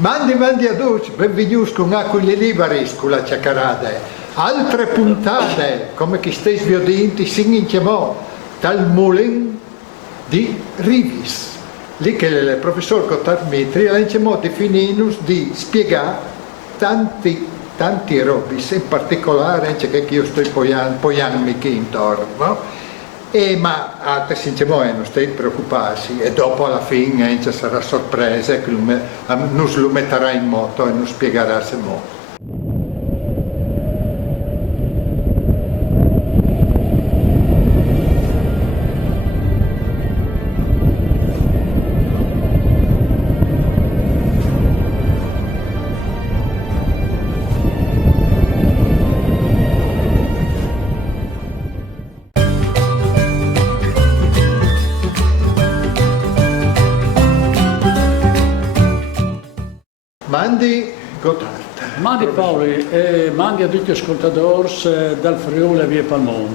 Mandi a tutti, benvenuti con Acqui Libaris con la Ciacarade. Altre puntate, come chi stai sviodinti, si inchiamò dal Mulin di Rivis. Lì che il professor Cottarmitri ha iniziato di spiegare tanti robis, in particolare anche che io sto poi qui intorno, no? Ma altri sinceramente non state preoccuparsi e dopo alla fine sarà sorpresa che non lo metterà in moto e non spiegherà se mo. Mandi Gotthard. Mandi Paoli e mandi a tutti gli ascoltatori dal Friuli a Via Palmone.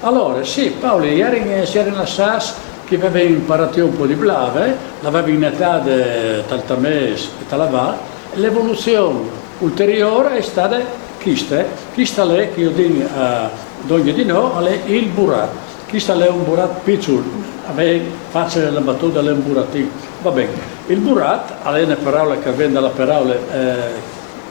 Allora, sì, Paoli, ieri si era in la SAS che aveva imparato un po' di blave, l'aveva in età dal Tamés e Talavà, e l'evoluzione ulteriore è stata questa lì che io dico a Dogno di No, è il burat. Questa è un burat piccolo, facile la battuta, è un buratino. Va bene. Il burat è una parola che viene dalla parola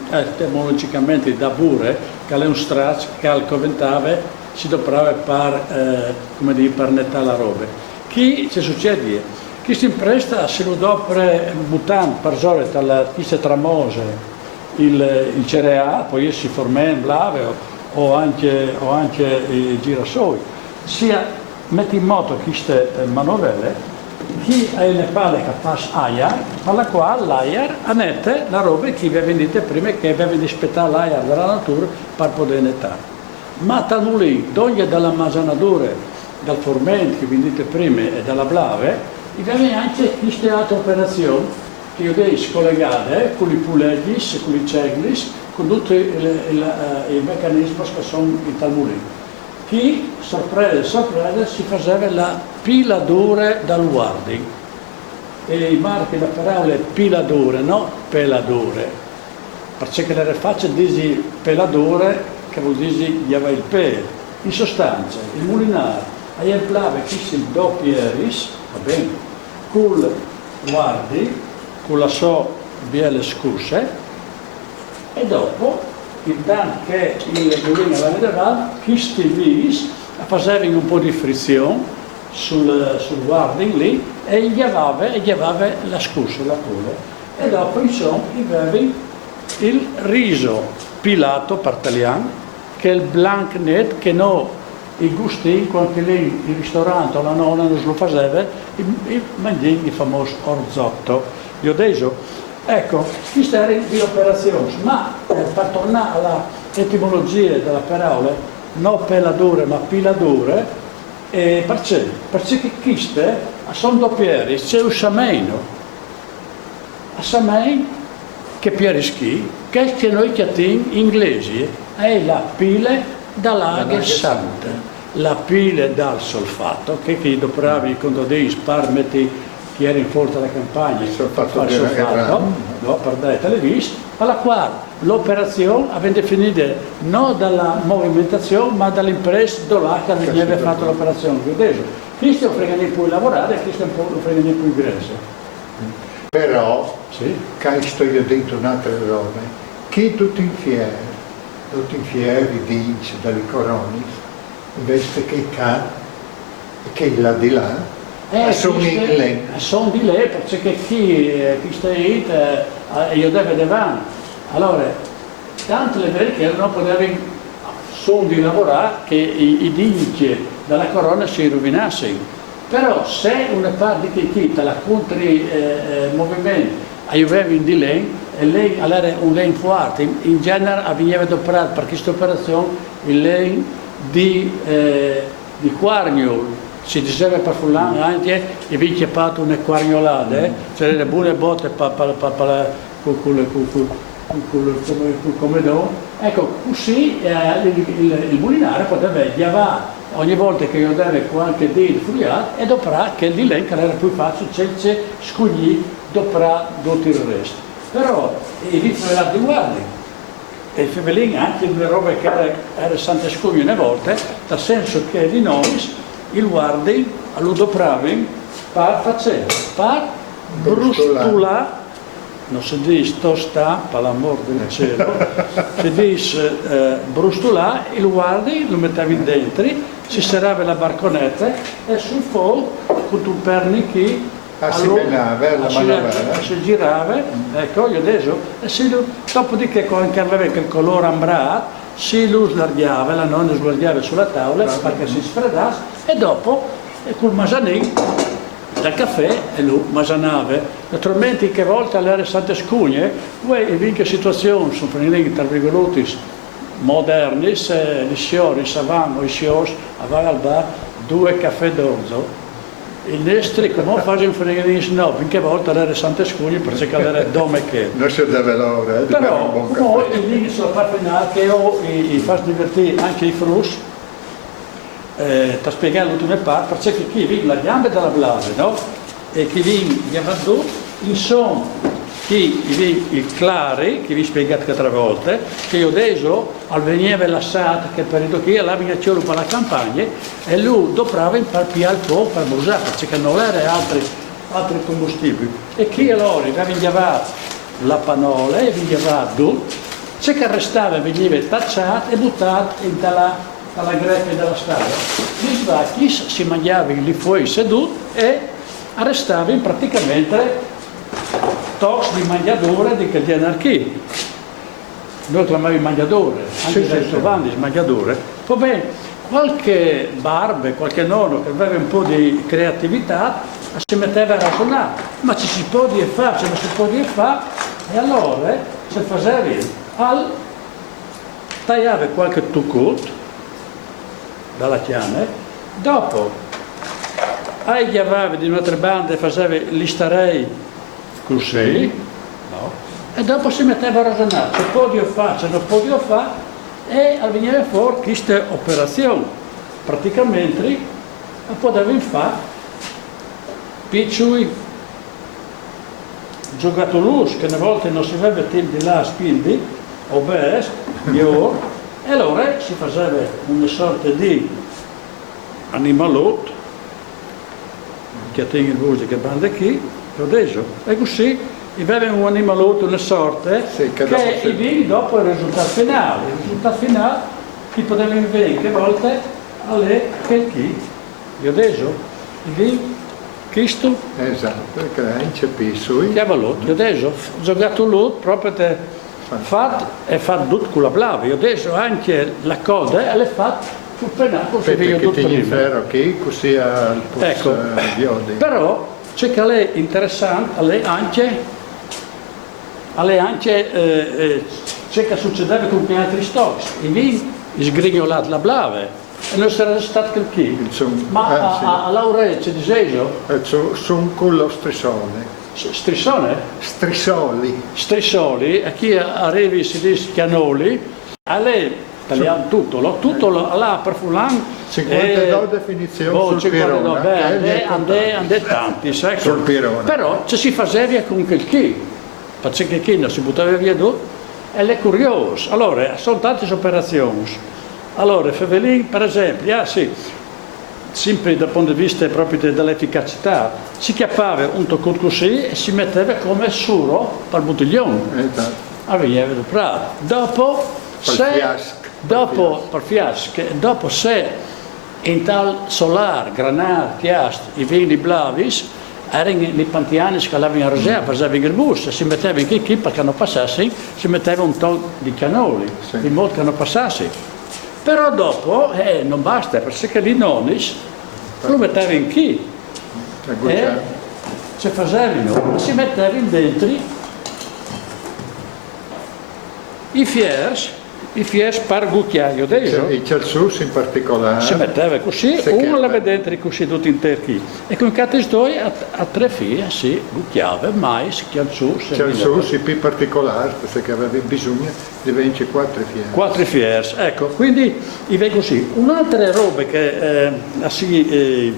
etimologicamente da bure, che è un straccio che al coventave si doprava per nettare la roba. Chi ci succede? Chi si impresta se lo dopre buttando per esempio dalla chi tramose il cereale, poi si forma in blave o anche i girasoli, sia mette in moto queste manovelle. Chi è in pale che fa aia, per la quale l'aia annette la roba che vi vendete prima che aveva aspettato l'aia della natura per poter nettare. Ma tanto lì, toglie dalla masanatura, dal formento che vendete prima e dalla blave, abbiamo anche queste altre operazioni che io devo scollegare con i puleglis, con i ceglis, con tutti i meccanismi che sono in tal mulino. Chi, sorpresa, si faceva la piladura dal warding. E i marchi la parola è piladure, no peladure. Perché le facce dici peladure, che vuol dire gli aveva il pelo. In sostanza, il mulinare aiutlava questi doppieris, va bene, col warding, con la sua biele scuse, e dopo il dan che il mulino aveva davanti, questi vis facevano un po' di frizione sul warding lì e gli aveva la scusa, la pule. E dopo insomma aveva il riso pilato per italiano, che è il blanc net, che no, i gusti, anche lì il ristorante o la nonna non lo faceva, il mangiare il famoso orzotto. Io adesso ecco, queste erano le operazioni, ma per tornare alla etimologia della parola, non peladure ma piladure, perché queste sono doppieri, c'è un sameino, a samein che pierischi, che noi chiamiamo inglesi, è la pile dall'aghe santa, la pile dal solfato, che dopo quando devi sparmeti chi era in forza della campagna per fare il solfato, no, per dare televisione, alla quale l'operazione aveva definito non dalla movimentazione ma dall'impresa dove veniva fatta l'operazione. Questo non frega più lavorare e questo non frega più ingresso. Però, sì, che sto io dentro un'altra roba, che tutti in fieri dice dalle coroni, invece che là di là, sono di lì perché chi sta lì io devo davanti. Allora, tanto le vere che non potevano sono di lavorare che i digni della corona si rovinassero. Però se una parte di chi la contri movimento aveva in di lei e lei era un lane forte, in genere aveva adoperato per questa operazione il lane di Quarnio. Si diceva per fulano anche e vi chiappato una quarniolata, cioè le buone botte come no. Ecco, così il mulinare poteva chiavare ogni volta che io deve qualche dì fugliato e dopo che di lei che era più facile c'è scogli dopo tutto il resto. però i riflelati uguali. E il Fevelin anche due robe che era Sante Scugno una volta, nel senso che di noi il guardi all'udo pravim par faceva, par brustula, non si dice tosta, per l'amor del cielo, si dice brustula, il guardi lo mettevi dentro, si serrava la barconetta e sul fuoco con un pernichi si girava, ecco, io adesso, e dopodiché anche aveva il colore ambrato, si lo slargava, la nonna slargava sulla tavola perché si sfredasse e dopo col masanin del caffè e lo masanava. Naturalmente che volte alle Sante Scugne, in che situazioni sono prendenti tra virgolette moderni, gli signori savano, i signori avevano al bar 2 caffè d'orzo. Il nostro, come faccio un fregnino, no, finché volta era Sante Scugni per cercare dove che. Non si deve l'ora, però poi lì sono fatto finale che ho fatto divertire anche i frus, per spiegare l'ultima parte, perché chi viene la gambe dalla blase, no? E chi viene gli avanti, insomma, chi viene il clari, che vi ho spiegato altre volte, che io adesso al veniva lasciato che periodo che la vignacciolo per la campagna e lui doprava in parpiare il fuoco per bruciare, perché non era altri combustibili. E chi allora veniva la panola e veniva tutto, c'è che restava veniva tacciato e buttato dalla greppia della strada. Gli svacchi si mangiavano lì fuori seduti e arrestavano praticamente tox di mangiadore di anarchia. Noi chiamiamo mangiadore, anche dai giovani mangiadore. Poi bene, qualche barbe, qualche nonno che aveva un po' di creatività si metteva a ragionare, ma ci si può dire fare, ce ne si può dire fare, e allora se facevi tagliava qualche tucut dalla chiave, dopo aigliava di un'altra banda e faceva gli starei così, no? E dopo si metteva a ragionare, se può fare, se non può fare, e veniva fuori questa operazione. Praticamente potevi fare piccoli giocatori che una volta non si aveva tempo di là a spindi, obes, io, e allora si faceva una sorta di animalotto che tiene il voce che banda qui. Adesso, e così aveva un animalotto, una sorte, che i vini dopo il risultato finale. Il risultato finale chi poteva vedere che volte alle che chi. E adesso i vini, questo. Esatto, che incepisco. Che avalotto. E adesso ho giocato l'otto proprio fatto e fatto tutto con la blava. E adesso anche la coda è fatta sul penato. Perché ti gli ferro qui, così al posto di però c'è che lei è interessante, alle anche c'è che succedeva con gli altri stocks, i vini sgrignolati la blave e non sarebbe stato che chi. Ma a Laurel ci dicevo? Sono con lo strissone. Strissone? Strissoli. A chi arrivi si dice chianoli, a lei tagliamo tutto là per fulan 52 definizioni sul pirone andè tanti sul pirone, però ci si faceva con quel chi perché chi non si buttava via tutto e le curioso. Allora sono tante operazioni. Allora Fevelin per esempio sempre dal punto di vista proprio dell'efficacità si chiappava un tocco così e si metteva come suro per il bottiglione, aveva il prato dopo dopo se in tal solar, granar, chiast, i vini blavis, erano i pantiani che avevano in riserva, facevano il bus, si mettevano in chi perché non passasse, si metteva un ton di canoli, in modo che non passasse. Però dopo non basta, perché lì nonis lo mettevano in chi e se facevano, si mettevano dentro i fiers per cucchiaio adesso. I celsus in particolare. Si metteva così, uno l'aveva dentro così tutto in terchi. E con i due a 3 figlie si cucchiava, mais, celsus. Celsus i più particolari, perché aveva bisogno di 24 fiers. 4 fiers, ecco, quindi i vedi così. Un'altra roba che si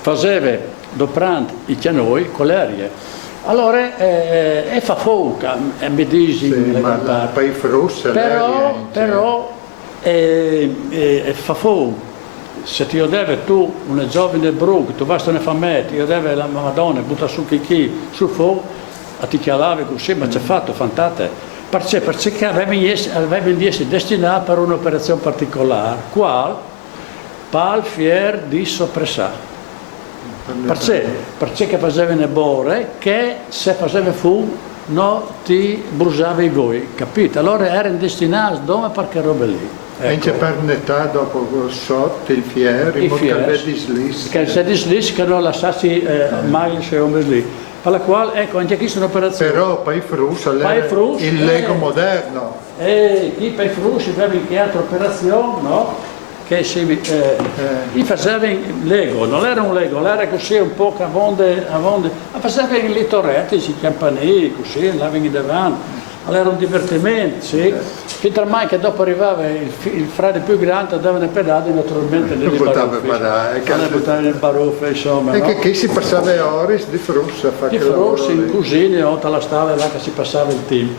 faceva doprando i canoi, colerie, Allora è fa fuoco, è medesimo, Sì, ma poi frussa però fa fuoco. Se ti deve tu, una giovane brug, tu basta una fametta, io deve la Madonna, butta su chi, sul fuoco, a ti chialavi così, ma c'è fatto, fantate. Perché avevano essere destinati per un'operazione particolare, qual? Pal fier di soppressà. Perché facevano bore che se faceva fu non ti bruciava i voi, capito? Allora erano destinati dove per che robe lì. E c'è per un'età dopo sotto il fier, in modo che vedi slis. Che se di slis che non lasciassi mai se ombre lì. Per la quale, ecco, anche qui sono operazioni. Però poi frus, il Lego moderno. Chi per frus aveva che altra operazione, no? Che gli facevano Lego, non era un Lego, era così un po' a vonde, ma facevano i torretti, i campanili, così, andavano davanti. Allora era un divertimento, sì. Fino a mai che dopo arrivava il frate più grande, andavano pedate naturalmente nelle buttavano nel baruffo, insomma. E che si passava ore di frus a fare di frus in cucina, oltre alla stalla là che si passava il team.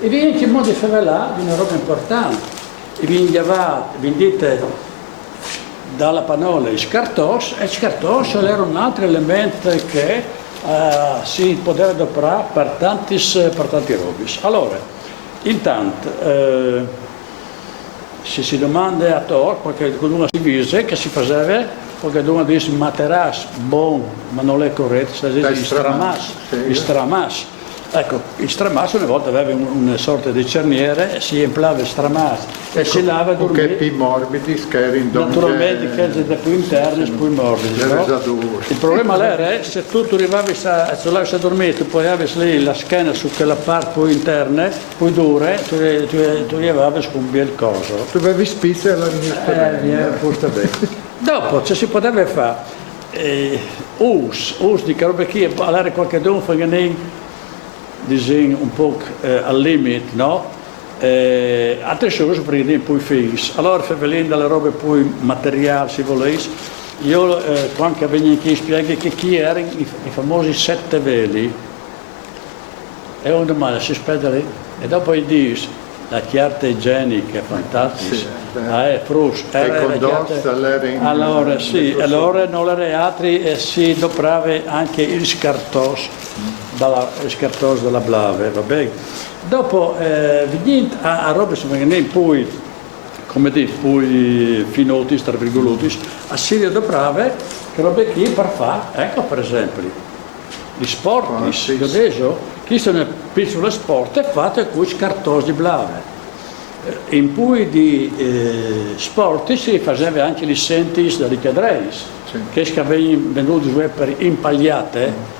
E viene che modo di fare là, di una roba importante. E vendite dalla panola i scartos, e il scartos era un altro elemento che si poteva adoperare per tanti robi. Allora, intanto, se si domanda a Tor, perché qualcuno si dice che si faceva, perché uno dice materasso, buon, ma non è corretto, si dice il stramas. Ecco, il stramasso una volta aveva una sorta di cerniere, si emplava il stramasso e si lava a dormire. Che più morbidi, che erano naturalmente che erano più interni e più morbidi. No? Il problema era se tu arrivavi a dormire, tu poi avevi lì la schiena su quella parte più interna, più dura, tu arrivavi con il coso. Tu avevi spizia alla bene. Dopo, se si poteva fare, us di roba qui, allora qualche dono fa disegno un po' al limite, no? Altre cose per poi fix. Allora, venendo dalle robe poi materiali, se volete, io quando vengo qui spiego che chi erano i famosi 7 veli, e una domanda si spende lì, e dopo gli dici la carta igienica, fantastica, frus, allora sì, allora non era altri si doprava anche il scartos della blave, va bene? Dopo venendo a robe poi, come dire, poi finotis, tra virgolotis, a Siria doprave che robe qui per fare, ecco per esempio, gli sportis, adesso, chi sono piccole sport fatte con scartos di blave. In cui di sport si faceva anche gli sentis da ricadreis, che avevano venuto per impagliate.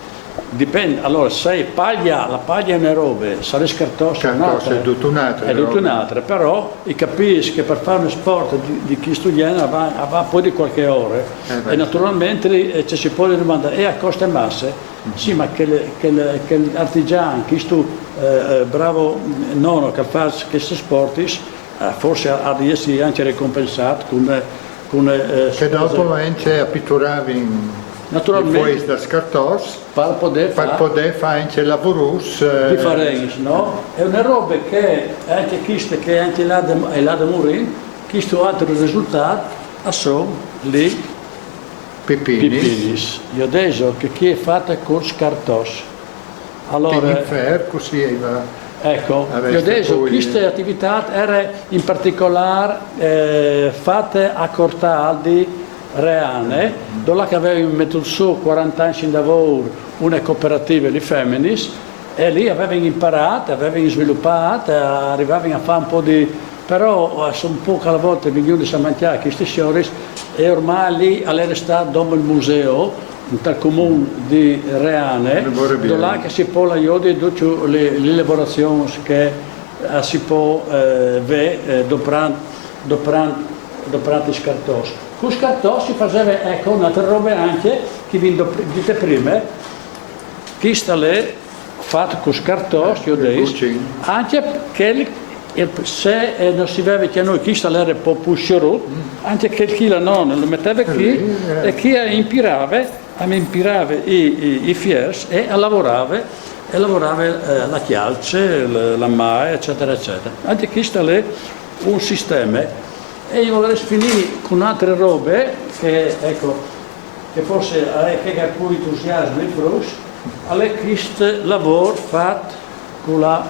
Dipende, allora se la paglia è una roba, se le scartosse è tutto un'altra, però capisci che per fare uno sport di chi studia va poi di qualche ora e naturalmente ci si può domandare, e a coste masse? Sì, ma che l'artigiano, chi stu bravo nono che fa questi sport, forse ha di essere anche ricompensato con che dopo anche a pitturavi naturalmente da scartos per poter fare anche lavorus differenza, no? È una roba che anche questa che anche là da Murin, questo altro risultato sono lì pipinis. Io adesso che chi è fatta con scartos. Allora così ecco, io adesso queste attività erano in particolare fatte a Cortaldi Reane, dove avevano messo su 40 anni in lavoro una cooperativa di femminis e lì avevano imparato, avevano sviluppato, arrivavano a fare un po' di... però sono un po' alla volta venivano a mangiare questi fiori e ormai lì era stato dopo il museo nel comune di Reane, dove si può aiutare tutte le elaborazioni che si può vedere dopo scartosi. Con scartosi si faceva ecco un'altra roba anche che vi dite prima, che sta lì fatto con scartosi, anche che se non si vede che noi chi sta lì era un po' più sciorotto, anche che chi la nonna lo metteva qui e chi impirava mi ispirava i fiers e lavorava la chialce, la mai, eccetera, eccetera. Anche questo è un sistema e io vorrei finire con altre robe che, ecco, che forse che ha più entusiasmo in frus, è questo lavoro fatto con la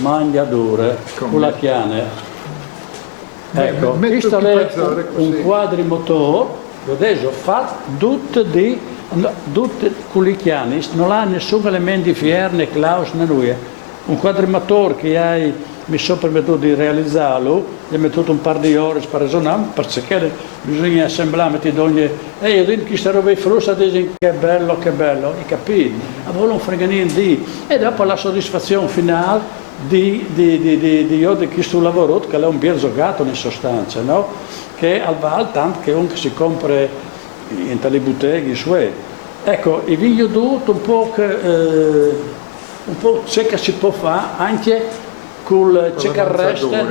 mangiadura, con la chiave. Ecco, questo è un quadrimotore, adesso fatto tutto con le chiavi, non ha nessun elemento di fier, né claus, né lui. Un quadrimotore che hai mi sono permesso di realizzarlo, gli ho messo un par di ore per ragionare, perché bisogna assemblare, e io dico che questa roba è frusta, dico che bello, hai capito? A voi non frega niente, e dopo la soddisfazione finale di questo lavoro, che è un bel giocato in sostanza, no? Che al val tanto che uno si compra in tali botteghe suoi. Ecco, i video tutto un po' c'è che si può fare anche c'è che resta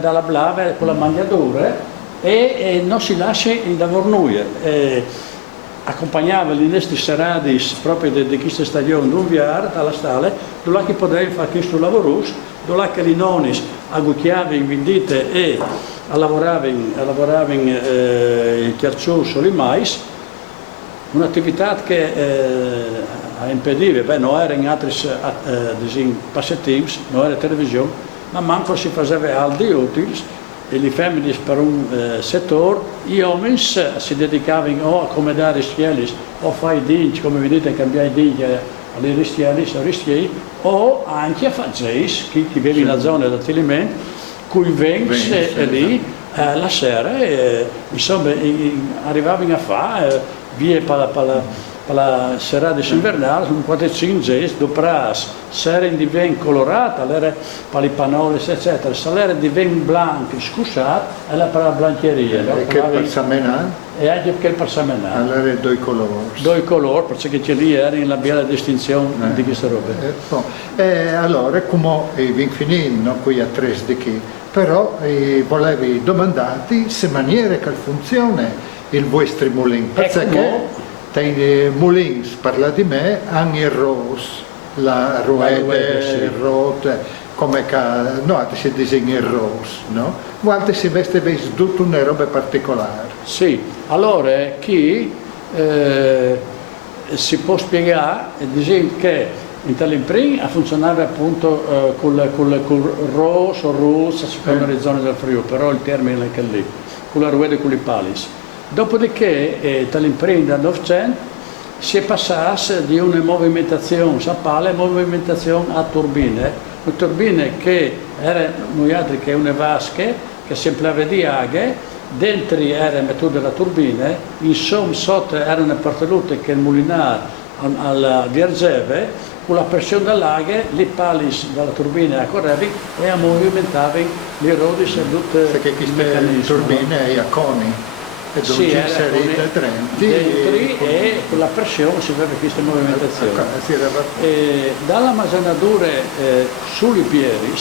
dalla blava con la mangiatura e non si lascia il lavoro noi. Accompagnava le nostre serate proprio di questa stagione d'un viaggio alla stale, dove che poteva fare questo lavoro, dove che i nonni aggucchiavano in vendite e lavoravano il chiarciuso, il mais, un'attività che impediva, non erano altri passatempi, non era televisione, ma manco si faceva altri utili e le femmine per un settore, gli uomini si dedicavano o a accomodare i schielli o a fare i dinci, come vedete, a cambiare i dinci alle ristieri, o anche a fare chi vive in una zona di attilimento, cui vengono lì la sera, insomma, arrivavano a fare via per la serata invernale, un 4-5 dopo se era di vin colorata, era per i pannoli, eccetera, se era di vin bianco, scusate, era per la biancheria. E che per Samenà? E anche che per Samenà. Allora due colori. Due colori, perché lì era la bella distinzione di queste robe. Allora, come vi finendo qui a tre di qui, però volevi domandarti se maniera che funziona il vostro mulino, perché i mulini, parla di me, hanno il rose, la ruede, sì. il rote, come no, si disegna il rose, no? Guarda si veste tutta una roba particolare. Sì, allora chi si può spiegare, che in Talimprìn funzionava appunto con rose o russa, secondo le zone del Friuli, però il termine è anche lì, con la ruede e con i palis. Dopodiché, Talimprìn dal Novecento si è passato di una movimentazione a pala a movimentazione a turbine che erano noi altri che una vasche che si empleava di aghe, dentro era mettuta della turbina, insomma sotto erano partenute che il mulinare al viergeve, con la pressione dell'aghe, le palis dalla turbina correvano e movimentavano le rodi e tutte il meccanismo. Turbine e a coni. E dove sì, inserite dentro e con la pressione si aveva questa movimentazione. Dalla masanadura sui piedi,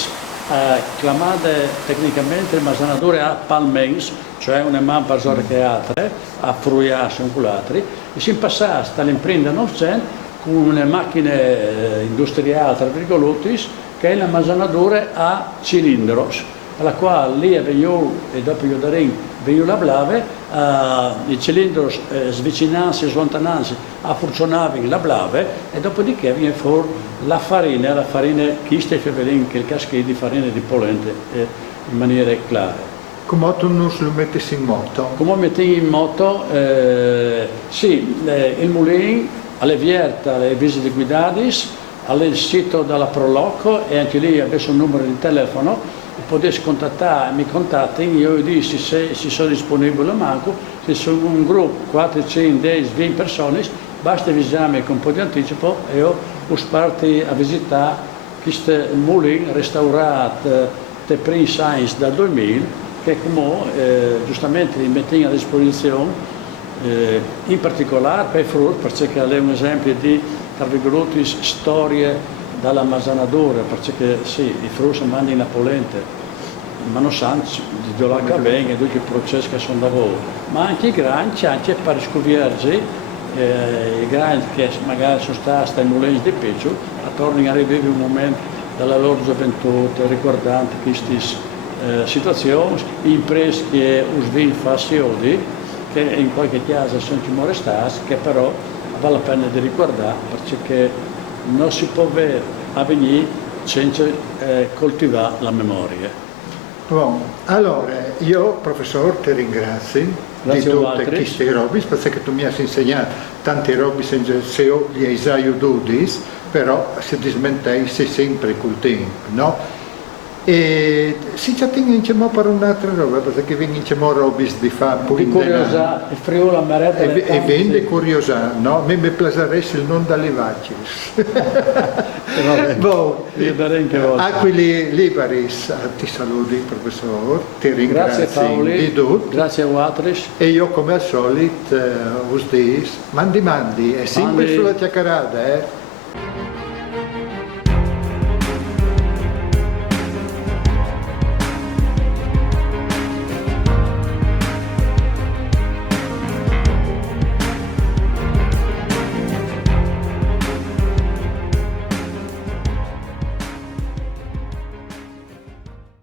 chiamate tecnicamente masanadure a palmens, cioè una man per che altre, a fruiarsi un con l'altro, e si passava dall'impresa 900 con una macchina industriale, tra virgolette, che è la masanadura a cilindros, alla quale lì veniva, e dopo io darei la blave, i cilindri svicinansi e slontanansi funzionavano la blave e dopodiché viene fuori la farina chista e fevelin, che è il caschetto di farina di polente in maniera clara. Come tu non lo metti in moto? Come metti in moto? Sì, il mulino alle vierte, alle visite guidate, al sito della Proloco e anche lì adesso un numero di telefono. Potete contattare, mi contatti, io dico se sono disponibile o manco, se sono un gruppo, 4, 5, 10, 20 persone, basta avvisarmi con un po' di anticipo e io parto a visitare questo mulino restaurato da Prince Science dal 2000, che come giustamente li mettiamo a disposizione, in particolare per i frutti, perché è un esempio di, tra virgolette, storie dalla masanadora, perché sì, i frutti si mandano in polente, ma non sanno di dove vengono e tutti i processi che sono da voi. Ma anche i granci, anche per scoprire i grandi che magari sono stati in Mulens di Peccio, tornano a rivivere un momento della loro gioventù, ricordando queste situazioni, imprese che usano fasiodi, che in qualche caso sono più restati, che però vale la pena di ricordare, perché non si può avvenire senza coltivare la memoria. Bon, allora io professor ti ringrazio di tutte queste robe, perché tu mi hai insegnato tante robe se io gli hai dudis, però se dismentei sei sempre col tempo, no? E si ci attengono per un'altra roba, perché vengono robe di fare di curiosità, il Friuli Amaretto e vende curiosità, no? Mi piacerebbe il non dalle vacche. A quelli liberi ti saluti professor, ti ringrazio di tutto. Grazie a Watris. E io come al solito us dis, mandi, è sempre sulla chiacchierata,